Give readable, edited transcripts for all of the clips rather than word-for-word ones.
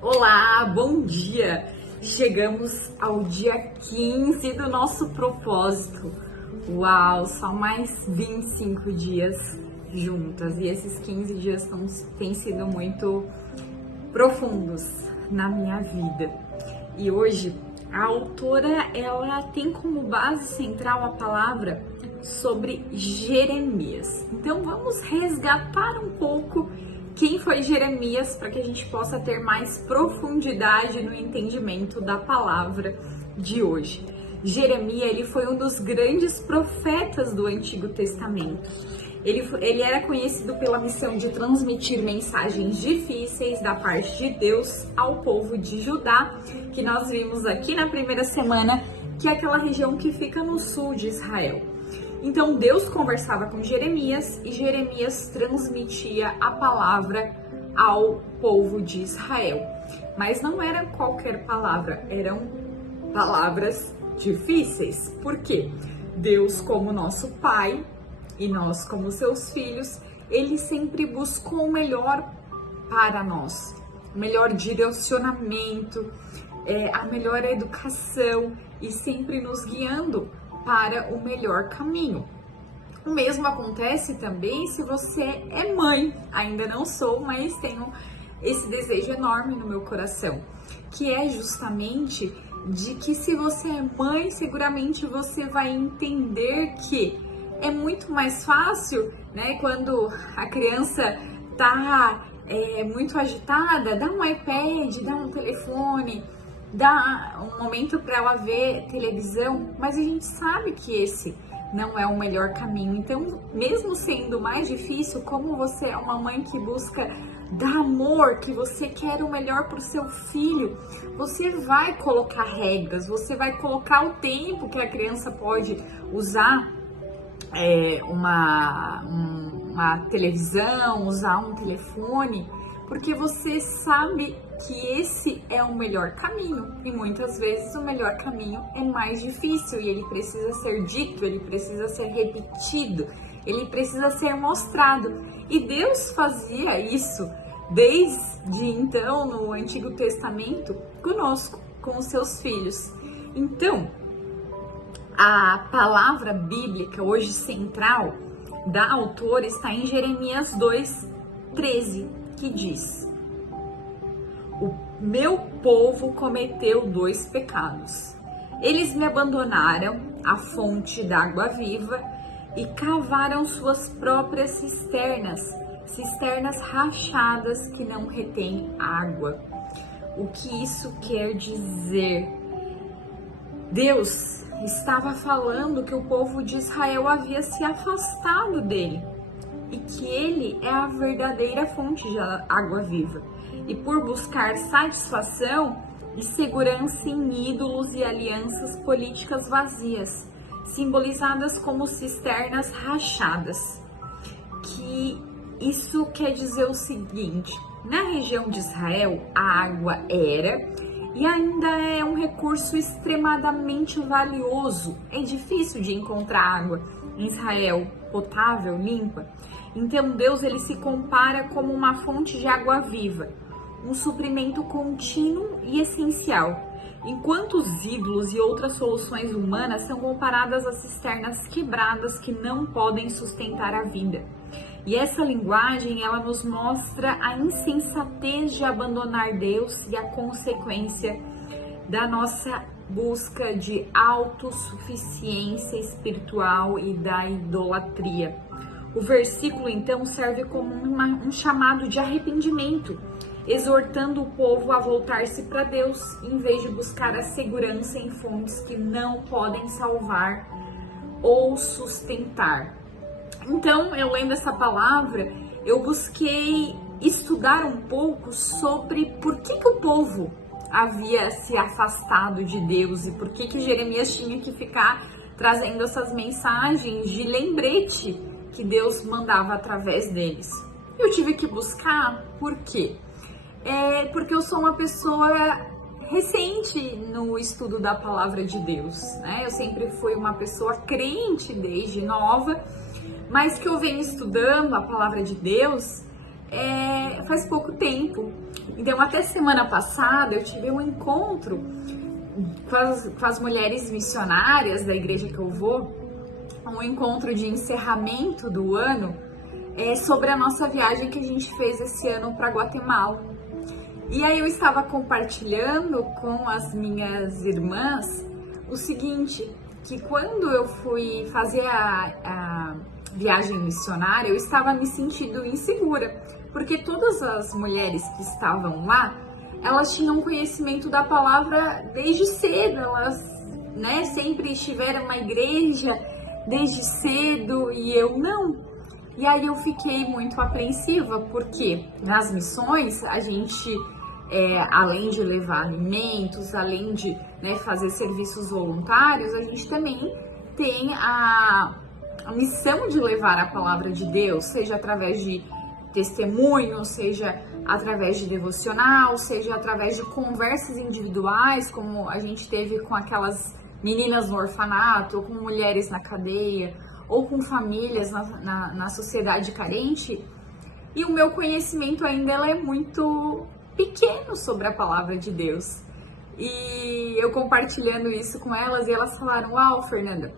Olá, bom dia! Chegamos ao dia 15 do nosso propósito. Uau, só mais 25 dias juntas e esses 15 dias têm sido muito profundos na minha vida. E hoje a autora ela tem como base central a palavra sobre Jeremias. Então vamos resgatar um pouco quem foi Jeremias para que a gente possa ter mais profundidade no entendimento da palavra de hoje. Jeremias ele foi um dos grandes profetas do Antigo Testamento. Ele era conhecido pela missão de transmitir mensagens difíceis da parte de Deus ao povo de Judá, que nós vimos aqui na primeira semana, que é aquela região que fica no sul de Israel. Então Deus conversava com Jeremias e Jeremias transmitia a palavra ao povo de Israel. Mas não era qualquer palavra, eram palavras difíceis. Por quê? Deus, como nosso Pai, e nós, como seus filhos, ele sempre buscou o melhor para nós, o melhor direcionamento, a melhor educação e sempre nos guiando para o melhor caminho. O mesmo acontece também se você é mãe. Ainda não sou, mas tenho esse desejo enorme no meu coração, que é justamente de que se você é mãe, seguramente você vai entender que é muito mais fácil, né, quando a criança tá muito agitada, dá um iPad, dá um telefone, dá um momento para ela ver televisão, mas a gente sabe que esse não é o melhor caminho. Então, mesmo sendo mais difícil, como você é uma mãe que busca dar amor, que você quer o melhor para o seu filho, você vai colocar regras, você vai colocar o tempo que a criança pode usar uma televisão, usar um telefone, porque você sabe que esse é o melhor caminho e muitas vezes o melhor caminho é mais difícil e ele precisa ser dito, ele precisa ser repetido, ele precisa ser mostrado. E Deus fazia isso desde então no Antigo Testamento conosco, com os seus filhos. Então, a palavra bíblica hoje central da autora está em Jeremias 2:13, que diz: o meu povo cometeu 2 pecados. Eles me abandonaram a fonte d'água viva e cavaram suas próprias cisternas rachadas que não retêm água. O que isso quer dizer? Deus estava falando que o povo de Israel havia se afastado dele e que ele é a verdadeira fonte de água viva. E por buscar satisfação e segurança em ídolos e alianças políticas vazias, simbolizadas como cisternas rachadas. Que isso quer dizer o seguinte: na região de Israel, a água era e ainda é um recurso extremamente valioso. É difícil de encontrar água em Israel potável, limpa. Então Deus ele se compara como uma fonte de água viva, um suprimento contínuo e essencial, enquanto os ídolos e outras soluções humanas são comparadas a cisternas quebradas que não podem sustentar a vida. E essa linguagem, ela nos mostra a insensatez de abandonar Deus e a consequência da nossa busca de autossuficiência espiritual e da idolatria. O versículo, então, serve como um chamado de arrependimento, exortando o povo a voltar-se para Deus, em vez de buscar a segurança em fontes que não podem salvar ou sustentar. Então, eu lendo essa palavra, eu busquei estudar um pouco sobre por que o povo havia se afastado de Deus e por que Jeremias tinha que ficar trazendo essas mensagens de lembrete que Deus mandava através deles. Eu tive que buscar por quê? Porque eu sou uma pessoa recente no estudo da palavra de Deus, né? Eu sempre fui uma pessoa crente desde nova, mas que eu venho estudando a palavra de Deus faz pouco tempo. Então, até semana passada, eu tive um encontro com as mulheres missionárias da igreja que eu vou, um encontro de encerramento do ano, sobre a nossa viagem que a gente fez esse ano para Guatemala. E aí eu estava compartilhando com as minhas irmãs o seguinte, que quando eu fui fazer a viagem missionária, eu estava me sentindo insegura, porque todas as mulheres que estavam lá, elas tinham conhecimento da palavra desde cedo, elas, né, sempre estiveram na igreja desde cedo e eu não. E aí eu fiquei muito apreensiva, porque nas missões a gente, além de levar alimentos, além de, né, fazer serviços voluntários, a gente também tem a missão de levar a palavra de Deus, seja através de testemunho, seja através de devocional, seja através de conversas individuais, como a gente teve com aquelas meninas no orfanato, ou com mulheres na cadeia, ou com famílias na sociedade carente. E o meu conhecimento ainda é muito pequeno sobre a palavra de Deus. E eu compartilhando isso com elas, e elas falaram: uau, Fernanda,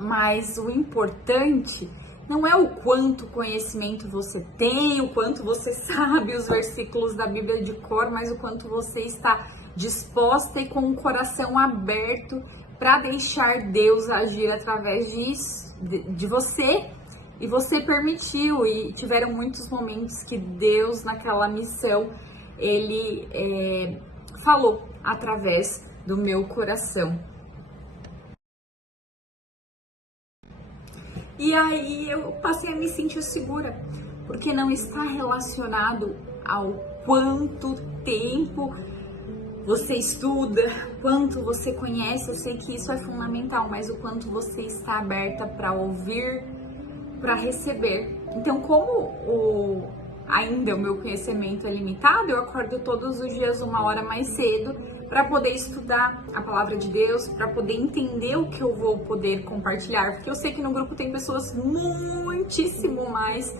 mas o importante não é o quanto conhecimento você tem, o quanto você sabe os versículos da Bíblia de cor, mas o quanto você está disposta e com o coração aberto para deixar Deus agir através de você. E você permitiu, e tiveram muitos momentos que Deus, naquela missão, Ele falou através do meu coração. E aí eu passei a me sentir segura, porque não está relacionado ao quanto tempo você estuda, quanto você conhece. Eu sei que isso é fundamental, mas o quanto você está aberta para ouvir, para receber. Então, como ainda o meu conhecimento é limitado, eu acordo todos os dias 1 hora mais cedo para poder estudar a palavra de Deus, para poder entender o que eu vou poder compartilhar, porque eu sei que no grupo tem pessoas muitíssimo mais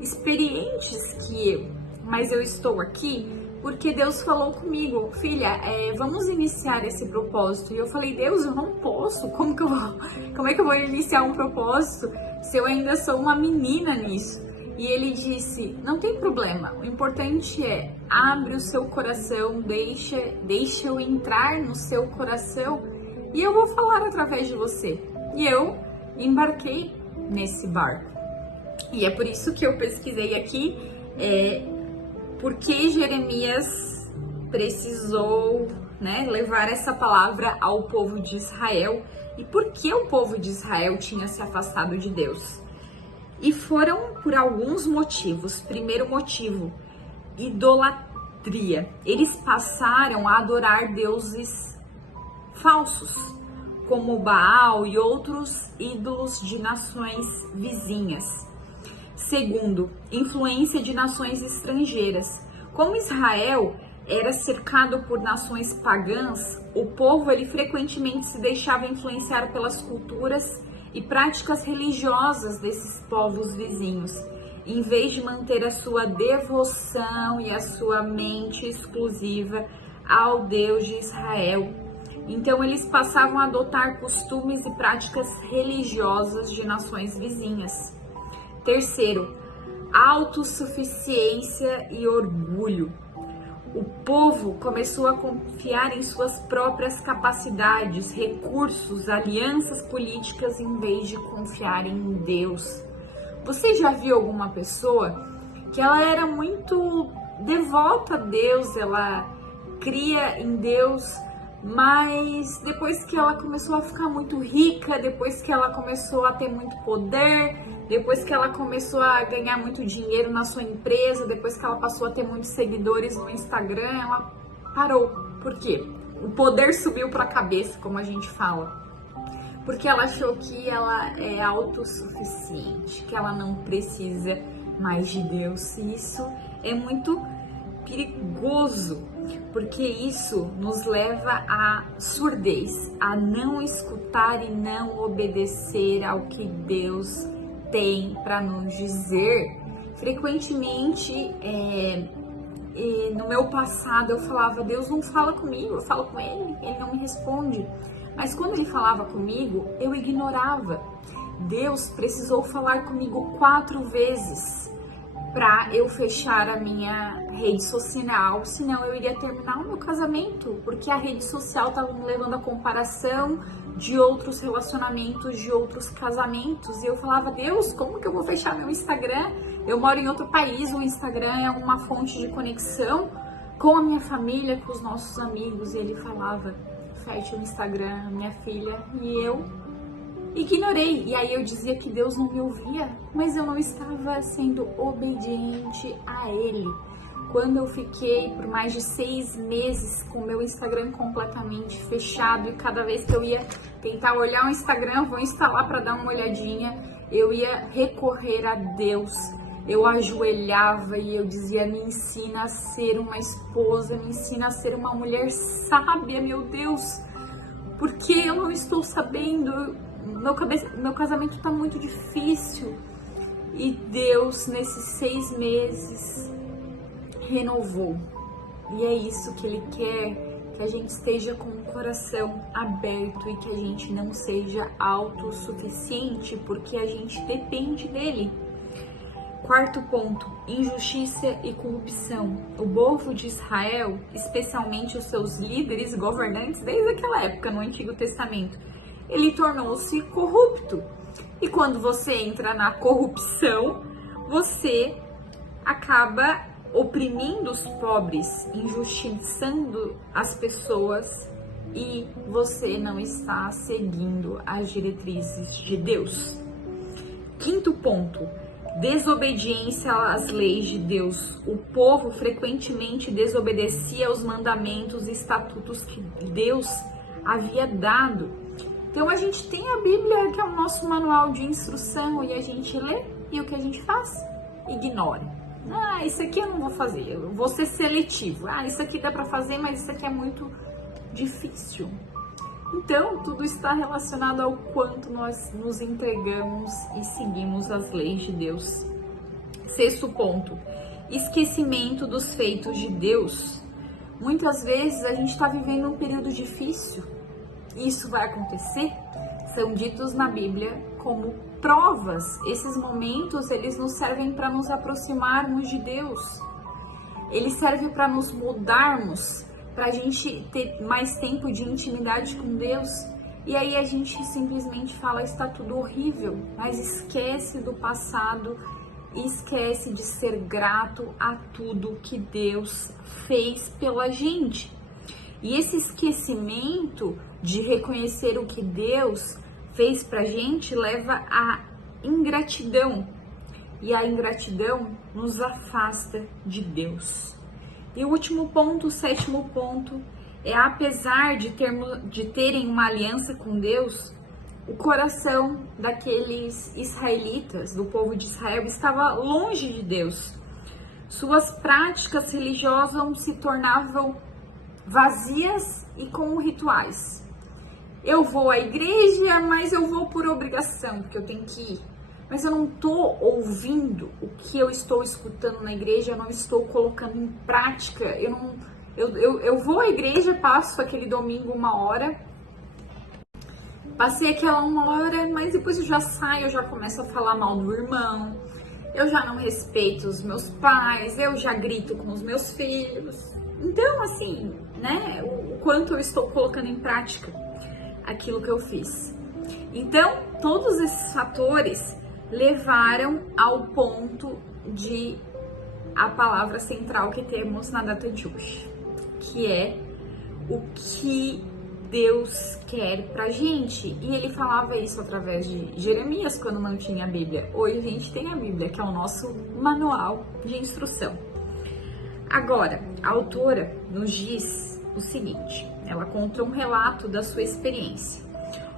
experientes que eu, mas eu estou aqui porque Deus falou comigo: filha, vamos iniciar esse propósito. E eu falei: Deus, eu não posso, como é que eu vou iniciar um propósito se eu ainda sou uma menina nisso? E ele disse: não tem problema, o importante é abre o seu coração, deixa eu entrar no seu coração e eu vou falar através de você. E eu embarquei nesse barco. E é por isso que eu pesquisei aqui por que Jeremias precisou, né, levar essa palavra ao povo de Israel e por que o povo de Israel tinha se afastado de Deus. E foram por alguns motivos. Primeiro motivo, idolatria. Eles passaram a adorar deuses falsos, como Baal e outros ídolos de nações vizinhas. Segundo, influência de nações estrangeiras. Como Israel era cercado por nações pagãs, o povo ele frequentemente se deixava influenciar pelas culturas e práticas religiosas desses povos vizinhos, em vez de manter a sua devoção e a sua mente exclusiva ao Deus de Israel. Então eles passavam a adotar costumes e práticas religiosas de nações vizinhas. Terceiro, autossuficiência e orgulho. O povo começou a confiar em suas próprias capacidades, recursos, alianças políticas, em vez de confiar em Deus. Você já viu alguma pessoa que ela era muito devota a Deus, ela cria em Deus, mas depois que ela começou a ficar muito rica, depois que ela começou a ter muito poder, depois que ela começou a ganhar muito dinheiro na sua empresa, depois que ela passou a ter muitos seguidores no Instagram, ela parou. Por quê? O poder subiu para a cabeça, como a gente fala. Porque ela achou que ela é autossuficiente, que ela não precisa mais de Deus. E isso é muito perigoso, porque isso nos leva à surdez, a não escutar e não obedecer ao que Deus tem para nos dizer. Frequentemente E no meu passado eu falava, Deus não fala comigo, eu falo com ele não me responde. Mas quando ele falava comigo, eu ignorava. Deus precisou falar comigo 4 vezes para eu fechar a minha rede social, senão eu iria terminar o meu casamento, porque a rede social estava me levando à comparação de outros relacionamentos, de outros casamentos, e eu falava, Deus, como que eu vou fechar meu Instagram? Eu moro em outro país, o Instagram é uma fonte de conexão com a minha família, com os nossos amigos, e ele falava, feche o Instagram, minha filha, e eu ignorei, e aí eu dizia que Deus não me ouvia, mas eu não estava sendo obediente a Ele. Quando eu fiquei por mais de 6 meses com o meu Instagram completamente fechado, e cada vez que eu ia tentar olhar o Instagram, vou instalar para dar uma olhadinha, eu ia recorrer a Deus. Eu ajoelhava e eu dizia, me ensina a ser uma esposa, me ensina a ser uma mulher sábia, meu Deus, porque eu não estou sabendo. Meu casamento está muito difícil. E Deus, nesses 6 meses, renovou. E é isso que Ele quer, que a gente esteja com o coração aberto e que a gente não seja autossuficiente, porque a gente depende dEle. 4º ponto, injustiça e corrupção. O povo de Israel, especialmente os seus líderes governantes, desde aquela época no Antigo Testamento, ele tornou-se corrupto. E quando você entra na corrupção, você acaba oprimindo os pobres, injustiçando as pessoas e você não está seguindo as diretrizes de Deus. 5º ponto, desobediência às leis de Deus. O povo frequentemente desobedecia aos mandamentos e estatutos que Deus havia dado. Então a gente tem a Bíblia, que é o nosso manual de instrução, e a gente lê, e o que a gente faz? Ignora. Ah, isso aqui eu não vou fazer, eu vou ser seletivo. Ah, isso aqui dá para fazer, mas isso aqui é muito difícil. Então, tudo está relacionado ao quanto nós nos entregamos e seguimos as leis de Deus. 6º ponto, esquecimento dos feitos de Deus. Muitas vezes a gente está vivendo um período difícil. Isso vai acontecer? São ditos na Bíblia como provas. Esses momentos, eles nos servem para nos aproximarmos de Deus. Eles servem para nos mudarmos, para a gente ter mais tempo de intimidade com Deus. E aí a gente simplesmente fala, está tudo horrível, mas esquece do passado e esquece de ser grato a tudo que Deus fez pela gente. E esse esquecimento de reconhecer o que Deus fez pra gente leva à ingratidão. E a ingratidão nos afasta de Deus. E o último ponto, o 7º ponto, é apesar de terem uma aliança com Deus, o coração daqueles israelitas, do povo de Israel, estava longe de Deus. Suas práticas religiosas se tornavam vazias e com rituais. Eu vou à igreja, mas eu vou por obrigação, porque eu tenho que ir. Mas eu não estou ouvindo o que eu estou escutando na igreja, eu não estou colocando em prática. Eu vou à igreja, passo aquele domingo 1 hora, passei aquela 1 hora, mas depois eu já saio, eu já começo a falar mal do irmão, eu já não respeito os meus pais, eu já grito com os meus filhos. Então, assim, né, o quanto eu estou colocando em prática aquilo que eu fiz. Então, todos esses fatores levaram ao ponto de a palavra central que temos na data de hoje, que é o que Deus quer pra gente. E ele falava isso através de Jeremias, quando não tinha a Bíblia. Hoje a gente tem a Bíblia, que é o nosso manual de instrução. Agora, a autora nos diz o seguinte, ela conta um relato da sua experiência.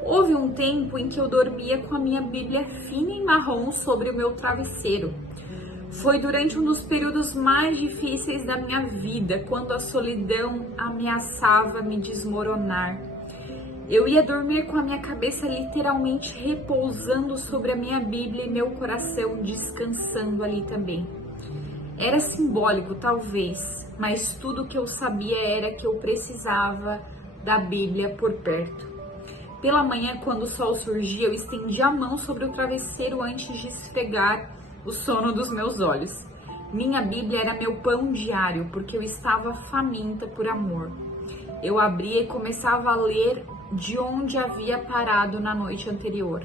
Houve um tempo em que eu dormia com a minha Bíblia fina e marrom sobre o meu travesseiro. Foi durante um dos períodos mais difíceis da minha vida, quando a solidão ameaçava me desmoronar. Eu ia dormir com a minha cabeça literalmente repousando sobre a minha Bíblia e meu coração descansando ali também. Era simbólico, talvez, mas tudo que eu sabia era que eu precisava da Bíblia por perto. Pela manhã, quando o sol surgia, eu estendi a mão sobre o travesseiro antes de esfregar o sono dos meus olhos. Minha Bíblia era meu pão diário, porque eu estava faminta por amor. Eu abria e começava a ler de onde havia parado na noite anterior.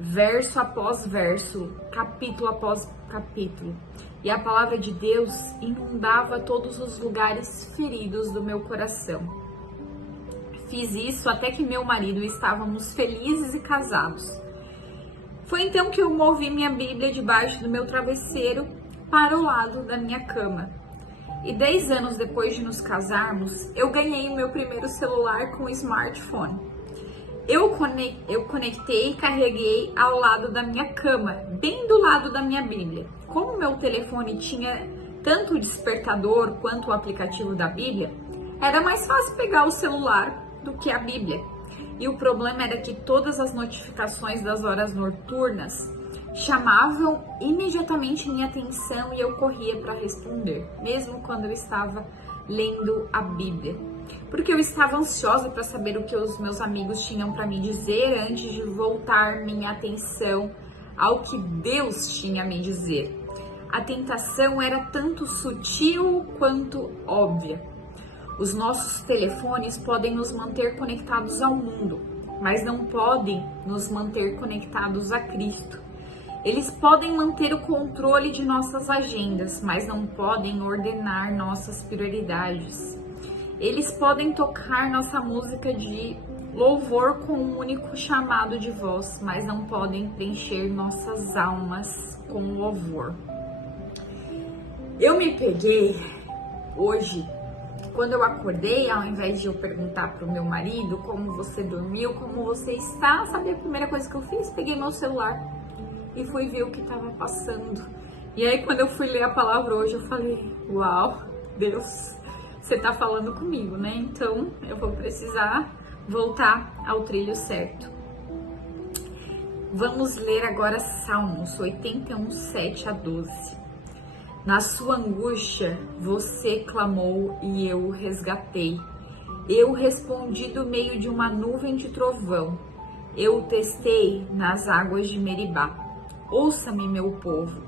Verso após verso, capítulo após capítulo. E a palavra de Deus inundava todos os lugares feridos do meu coração. Fiz isso até que meu marido e estávamos felizes e casados. Foi então que eu movi minha Bíblia debaixo do meu travesseiro para o lado da minha cama. E 10 anos depois de nos casarmos, eu ganhei o meu primeiro celular com smartphone. Eu conectei e carreguei ao lado da minha cama, bem do lado da minha Bíblia. Como meu telefone tinha tanto o despertador quanto o aplicativo da Bíblia, era mais fácil pegar o celular do que a Bíblia. E o problema era que todas as notificações das horas noturnas chamavam imediatamente minha atenção e eu corria para responder, mesmo quando eu estava lendo a Bíblia. Porque eu estava ansiosa para saber o que os meus amigos tinham para me dizer antes de voltar minha atenção ao que Deus tinha a me dizer. A tentação era tanto sutil quanto óbvia. Os nossos telefones podem nos manter conectados ao mundo, mas não podem nos manter conectados a Cristo. Eles podem manter o controle de nossas agendas, mas não podem ordenar nossas prioridades. Eles podem tocar nossa música de louvor com um único chamado de voz, mas não podem preencher nossas almas com louvor. Eu me peguei hoje, quando eu acordei, ao invés de eu perguntar para o meu marido como você dormiu, como você está, sabe a primeira coisa que eu fiz? Peguei meu celular e fui ver o que estava passando. E aí quando eu fui ler a palavra hoje, eu falei, uau, Deus, você tá falando comigo, né? Então eu vou precisar voltar ao trilho certo. Vamos ler agora Salmos 81, 7 a 12. Na sua angústia, você clamou e eu o resgatei. Eu respondi do meio de uma nuvem de trovão. Eu o testei nas águas de Meribá. Ouça-me, meu povo,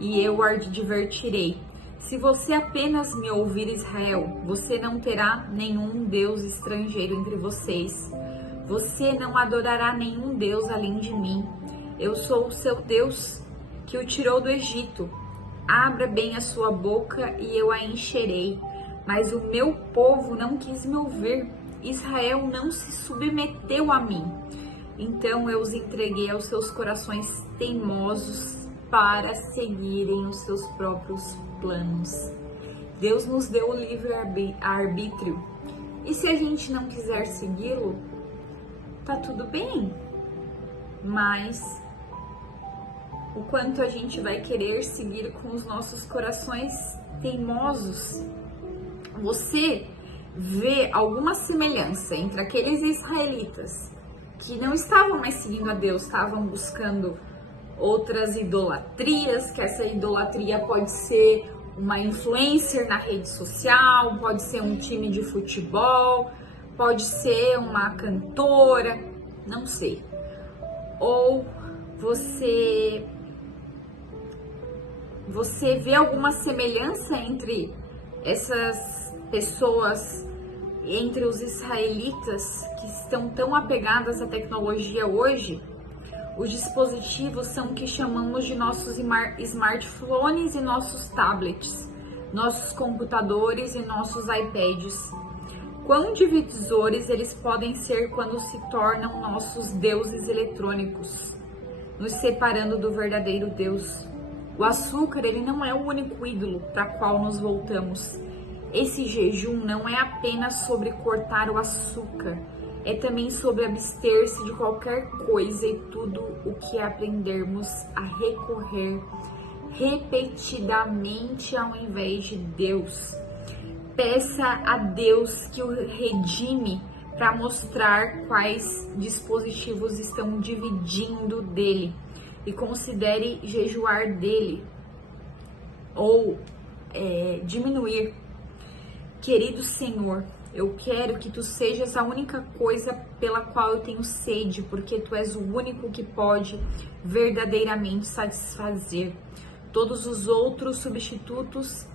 e eu o advertirei. Se você apenas me ouvir, Israel, você não terá nenhum Deus estrangeiro entre vocês. Você não adorará nenhum Deus além de mim. Eu sou o seu Deus, que o tirou do Egito. Abra bem a sua boca e eu a encherei. Mas o meu povo não quis me ouvir. Israel não se submeteu a mim. Então eu os entreguei aos seus corações teimosos para seguirem os seus próprios planos. Deus nos deu o livre-arbítrio. E se a gente não quiser segui-lo, tá tudo bem. Mas o quanto a gente vai querer seguir com os nossos corações teimosos? Você vê alguma semelhança entre aqueles israelitas que não estavam mais seguindo a Deus, estavam buscando outras idolatrias, que essa idolatria pode ser uma influencer na rede social, pode ser um time de futebol, pode ser uma cantora, não sei. Ou você vê alguma semelhança entre essas pessoas, entre os israelitas que estão tão apegadas à tecnologia hoje? Os dispositivos são o que chamamos de nossos smartphones e nossos tablets, nossos computadores e nossos iPads. Quão divisores eles podem ser quando se tornam nossos deuses eletrônicos, nos separando do verdadeiro Deus. O açúcar, ele não é o único ídolo para qual nos voltamos. Esse jejum não é apenas sobre cortar o açúcar, é também sobre abster-se de qualquer coisa e tudo o que aprendermos a recorrer repetidamente ao invés de Deus. Peça a Deus que o redime para mostrar quais dispositivos estão dividindo dele e considere jejuar dele ou diminuir. Querido Senhor, eu quero que Tu sejas a única coisa pela qual eu tenho sede, porque Tu és o único que pode verdadeiramente satisfazer. Todos os outros substitutos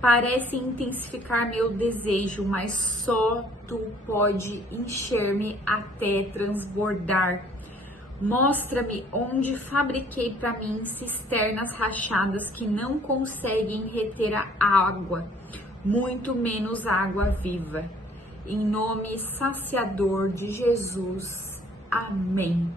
parecem intensificar meu desejo, mas só Tu pode encher-me até transbordar. Mostra-me onde fabriquei para mim cisternas rachadas que não conseguem reter a água, muito menos água viva. Em nome saciador de Jesus. Amém.